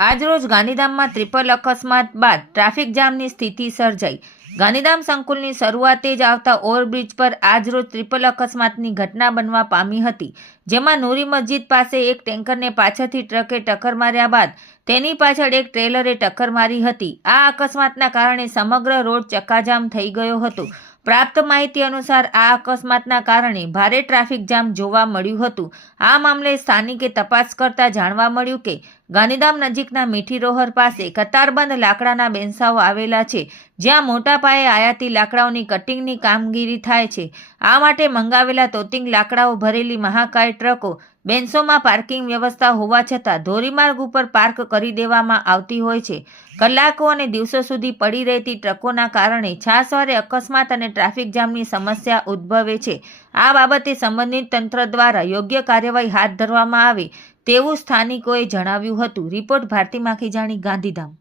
આજરોજ ગાંધીધામમાં ટ્રિપલ અકસ્માત બાદ ટ્રાફિક જામની સ્થિતિ સર્જાઈ। ગાંધીધામ સંકુલની શરૂઆતે જ આવતા ઓવરબ્રિજ પર આજરોજ ટ્રિપલ અકસ્માતની ઘટના બનવા પામી હતી, જેમાં નૂરી મસ્જિદ પાસે એક ટેન્કરને પાછળથી ટ્રકે ટક્કર માર્યા બાદ તેની પાછળ એક ટ્રેલરે ટક્કર મારી હતી। આ અકસ્માતના કારણે સમગ્ર રોડ ચક્કાજામ થઈ ગયો હતો। પ્રાપ્ત માહિતી અનુસાર આ અકસ્માતના કારણે ભારે ટ્રાફિક જામ જોવા મળ્યું હતું। આ મામલે સ્થાનિકે તપાસ કરતા જાણવા મળ્યું કે ગાંધીધામ નજીકના મીઠી રોહર પાસે કતારબંધ લાકડાના બેનસાઓ આવેલા છે, જ્યાં મોટા પાયે આયાતી લાકડાઓની કટિંગની કામગીરી થાય છે। આ માટે મંગાવેલા તોતિંગ લાકડાઓ ભરેલી મહાકાય ટ્રકો બેન્સોમાં પાર્કિંગ વ્યવસ્થા હોવા છતાં ધોરીમાર્ગ ઉપર પાર્ક કરી દેવામાં આવતી હોય છે। કલાકો અને દિવસો સુધી પડી રહેતી ટ્રકોના કારણે છાસવારે અકસ્માત અને ટ્રાફિક જામની સમસ્યા ઉદ્ભવે છે। આ બાબતે સંબંધિત તંત્ર દ્વારા યોગ્ય કાર્યવાહી હાથ ધરવામાં આવે તેવું સ્થાનિકોએ જણાવ્યું હતું। રિપોર્ટ ભારતી માખીજાણી, ગાંધીધામ।